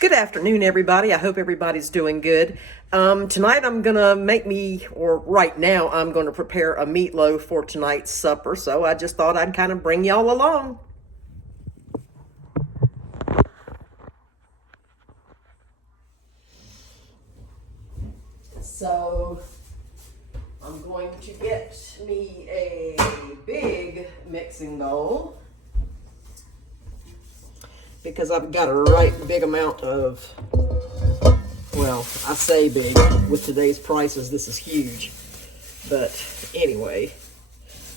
Good afternoon, everybody. I hope everybody's doing good. Tonight I'm gonna right now I'm gonna prepare a meatloaf for tonight's supper. So I just thought I'd kind of bring y'all along. So I'm going to get me a big mixing bowl because I've got a right big amount of, well, I say big, with today's prices, this is huge. But anyway,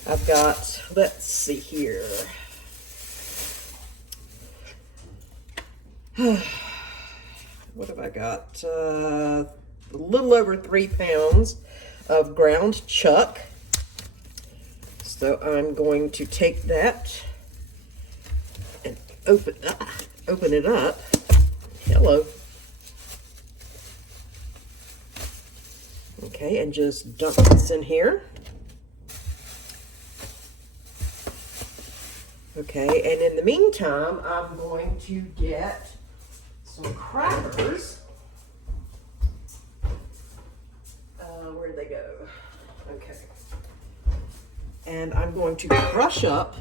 I've got, let's see here. What have I got? A little over 3 pounds of ground chuck. So I'm going to take that and open it up. Hello. Okay, and just dump this in here. Okay, and in the meantime, I'm going to get some crackers. Where'd they go? Okay. And I'm going to crush up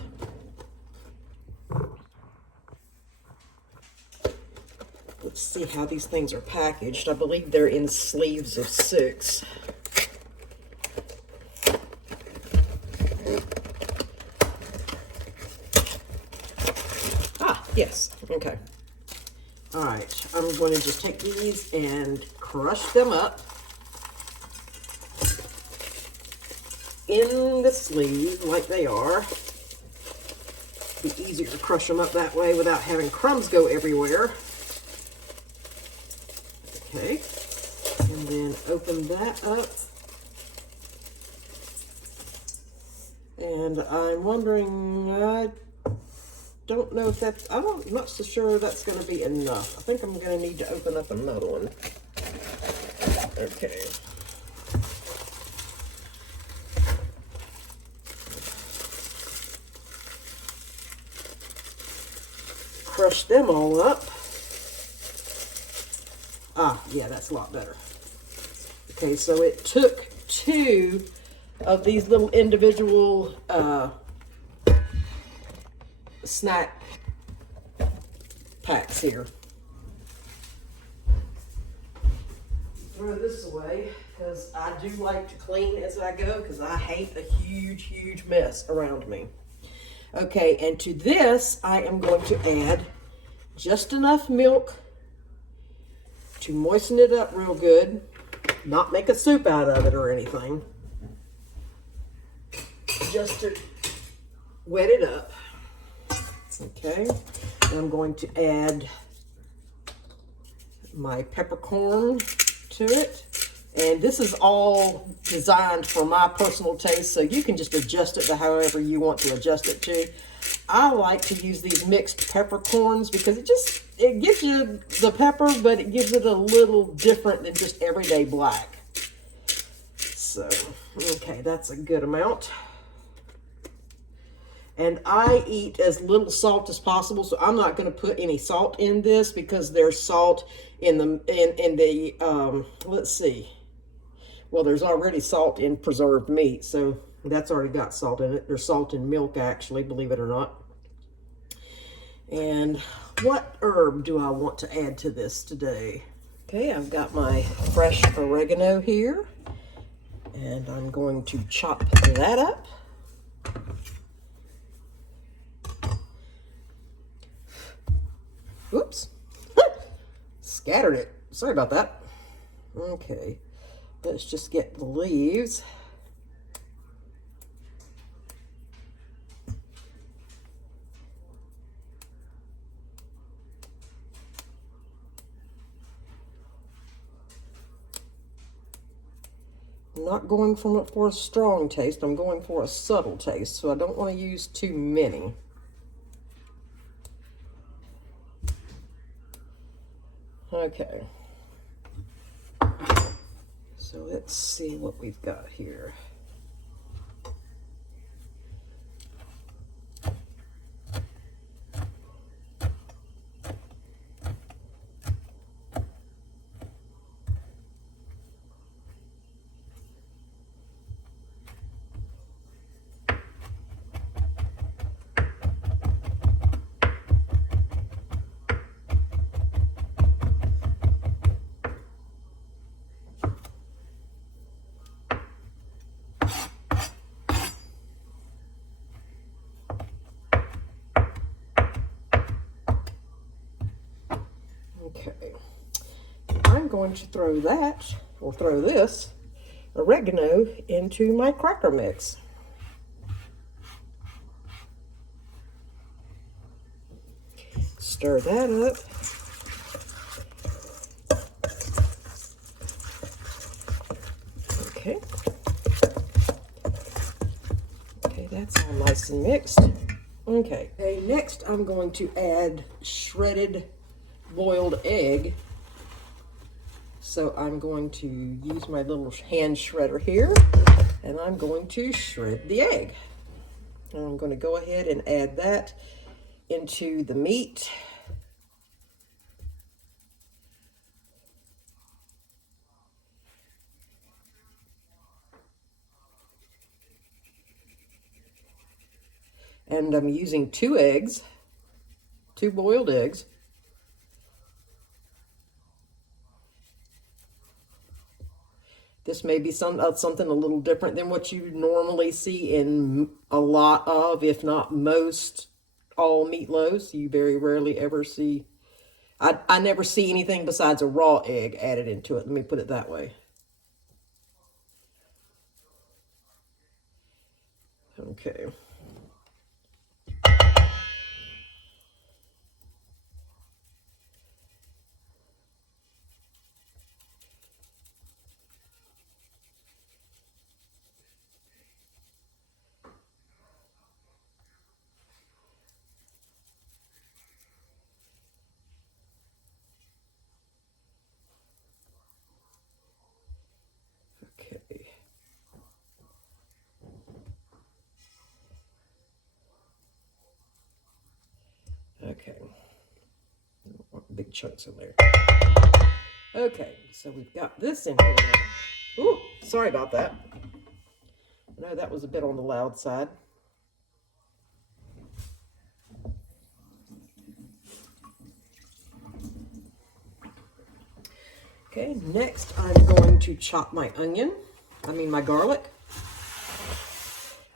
let's see how these things are packaged. I believe they're in sleeves of 6. Ah, yes. Okay. All right. I'm going to just take these and crush them up in the sleeve like they are. Be easier to crush them up that way without having crumbs go everywhere. Okay, and then open that up. And I'm wondering, I don't know if that's, I'm not so sure that's going to be enough. I think I'm going to need to open up another one. Okay. Crush them all up. Ah, yeah, that's a lot better. Okay, so it took 2 of these little individual snack packs here. Throw this away because I do like to clean as I go because I hate a huge, huge mess around me. Okay, and to this, I am going to add just enough milk to moisten it up real good, not make a soup out of it or anything, just to wet it up. Okay, and I'm going to add my peppercorn to it. And this is all designed for my personal taste, so you can just adjust it to however you want to adjust it to. I like to use these mixed peppercorns because it gives you the pepper, but it gives it a little different than just everyday black. So, okay, that's a good amount. And I eat as little salt as possible, so I'm not going to put any salt in this because there's salt in the let's see. Well, there's already salt in preserved meat, so that's already got salt in it. There's salt in milk, actually, believe it or not. And what herb do I want to add to this today? Okay, I've got my fresh oregano here, and I'm going to chop that up. Oops, scattered it. Sorry about that. Okay. Let's just get the leaves. I'm not going for a strong taste. I'm going for a subtle taste, so I don't want to use too many. Okay. So let's see what we've got here. going to throw that, or throw this, oregano into my cracker mix. Stir that up. Okay. Okay, that's all nice and mixed. Okay. Okay, next I'm going to add shredded boiled egg. So I'm going to use my little hand shredder here, and I'm going to shred the egg. And I'm going to go ahead and add that into the meat. And I'm using 2 eggs, 2 boiled eggs. This may be something a little different than what you normally see in a lot of, if not most, all meatloaves. You very rarely ever see, I never see anything besides a raw egg added into it. Let me put it that way. Okay. Okay. Okay. Big chunks in there. Okay, so we've got this in here now. Ooh, sorry about that. I know that was a bit on the loud side. Okay, next I'm going to chop my my garlic.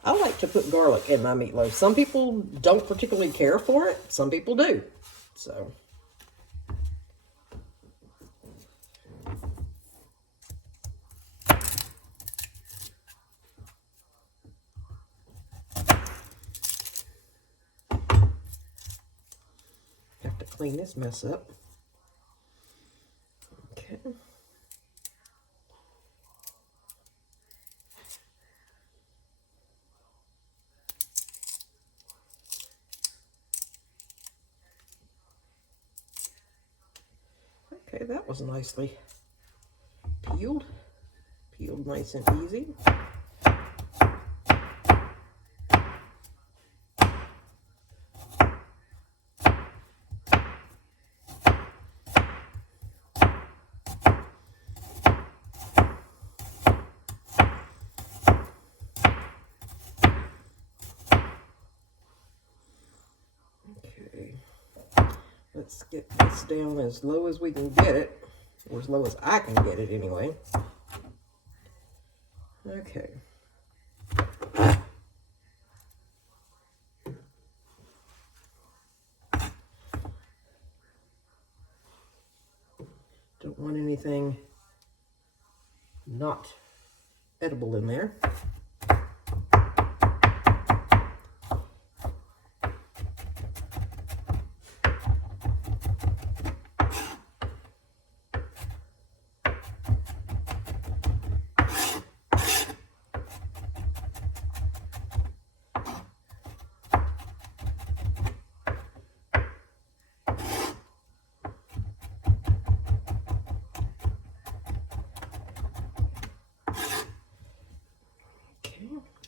I like to put garlic in my meatloaf. Some people don't particularly care for it. Some people do. So. Have to clean this mess up. Okay. Okay, that was nicely peeled. Peeled nice and easy. Okay. Let's get this down as low as we can get it, or as low as I can get it anyway. Okay. Don't want anything not edible in there.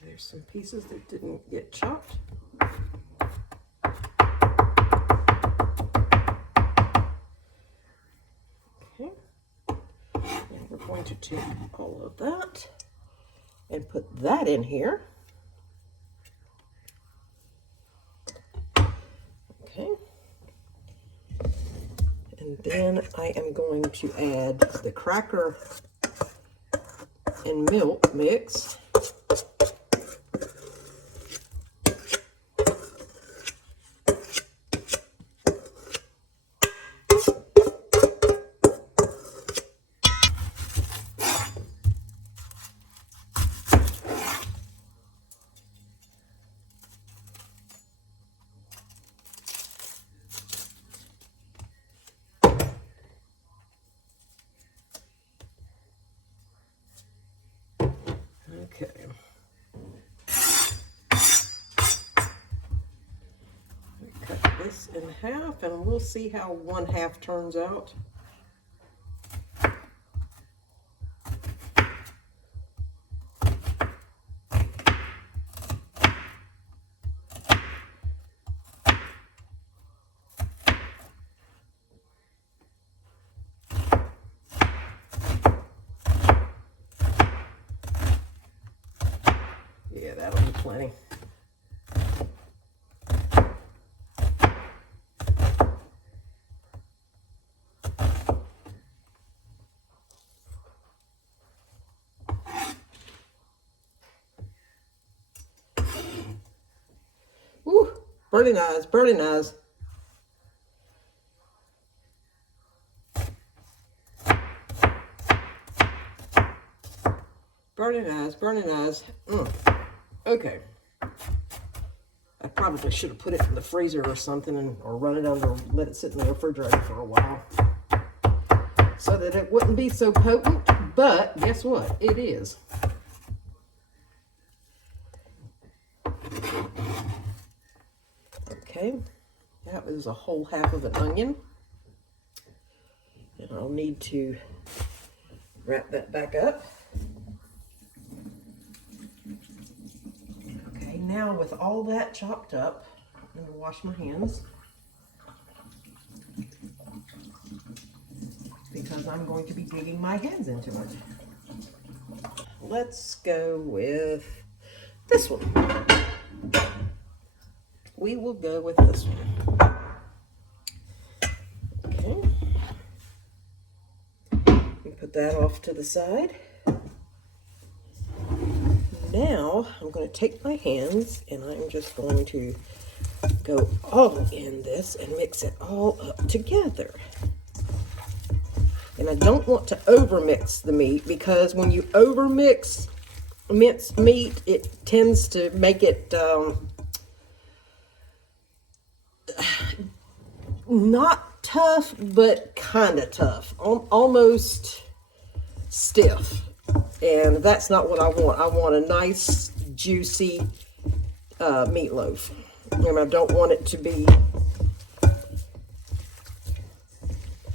There's some pieces that didn't get chopped. Okay. And we're going to take all of that and put that in here. Okay. And then I am going to add the cracker and milk mix. this in half, and we'll see how 1/2 turns out. Yeah, that'll be plenty. Woo, burning eyes, burning eyes. Burning eyes, burning eyes. Okay. I probably should have put it in the freezer or something, or run it under, let it sit in the refrigerator for a while, so that it wouldn't be so potent. But guess what? It is. Okay, that was a whole half of an onion. And I'll need to wrap that back up. Okay, now with all that chopped up, I'm going to wash my hands, because I'm going to be digging my hands into it. Let's go with this one. We will go with this one. Okay. Put that off to the side. Now I'm going to take my hands and I'm just going to go all in this and mix it all up together. And I don't want to over mix the meat, because when you over mix minced meat, it tends to make it not tough, but kind of tough, almost stiff. And that's not what I want. I want a nice, juicy meatloaf. And I don't want it to be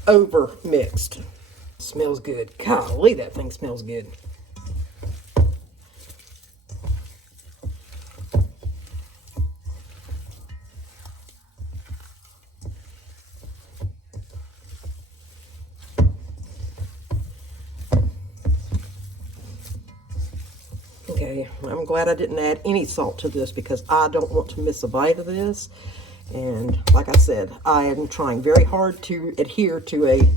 over mixed. Smells good. Golly, that thing smells good. Okay, I'm glad I didn't add any salt to this, because I don't want to miss a bite of this. And like I said, I am trying very hard to adhere to a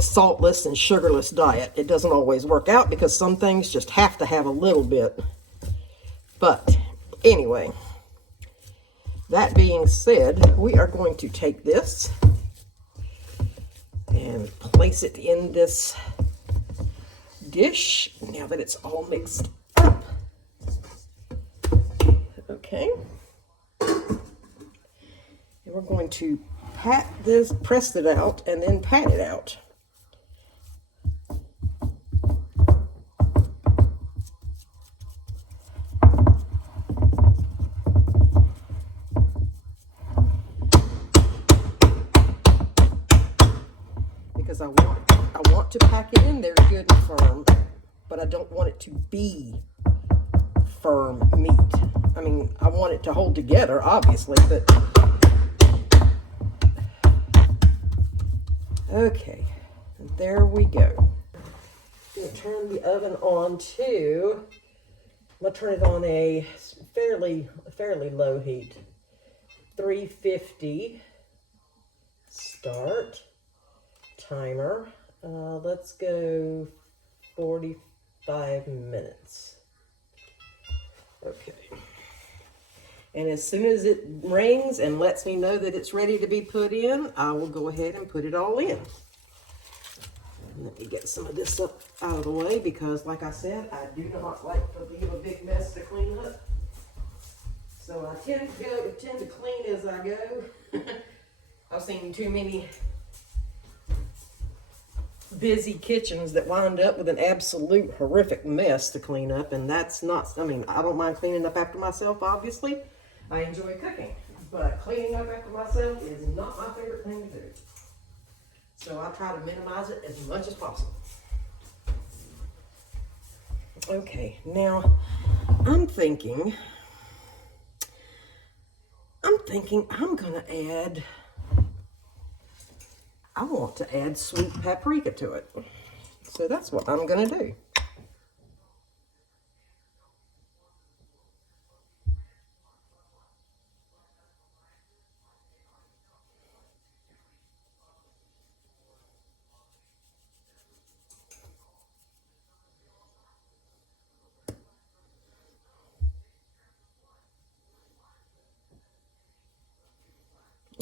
saltless and sugarless diet. It doesn't always work out, because some things just have to have a little bit. But anyway, that being said, we are going to take this and place it in this dish now that it's all mixed up. Okay. And we're going to press it out, and then pat it out. Because I want to pack it in there good and firm, but I don't want it to be firm meat. I mean, I want it to hold together, obviously, but okay, there we go. I'm going to turn the oven on to, I'm going to turn it on a fairly low heat. 350 start. Timer. Let's go 45 minutes. Okay. And as soon as it rings and lets me know that it's ready to be put in, I will go ahead and put it all in. Let me get some of this up out of the way, because like I said, I do not like to leave a big mess to clean up. So I tend to clean as I go. I've seen too many busy kitchens that wind up with an absolute horrific mess to clean up, and that's not, I mean, I don't mind cleaning up after myself, obviously. I enjoy cooking, but cleaning up after myself is not my favorite thing to do. So I try to minimize it as much as possible. Okay, now I'm thinking I'm gonna add, I want to add sweet paprika to it. So that's what I'm gonna do.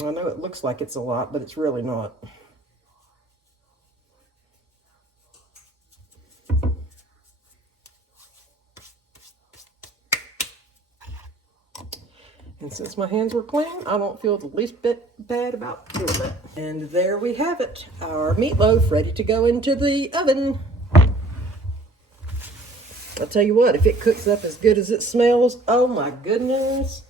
I know it looks like it's a lot, but it's really not. And since my hands were clean, I don't feel the least bit bad about doing that. And there we have it, our meatloaf ready to go into the oven. I'll tell you what, if it cooks up as good as it smells, oh my goodness.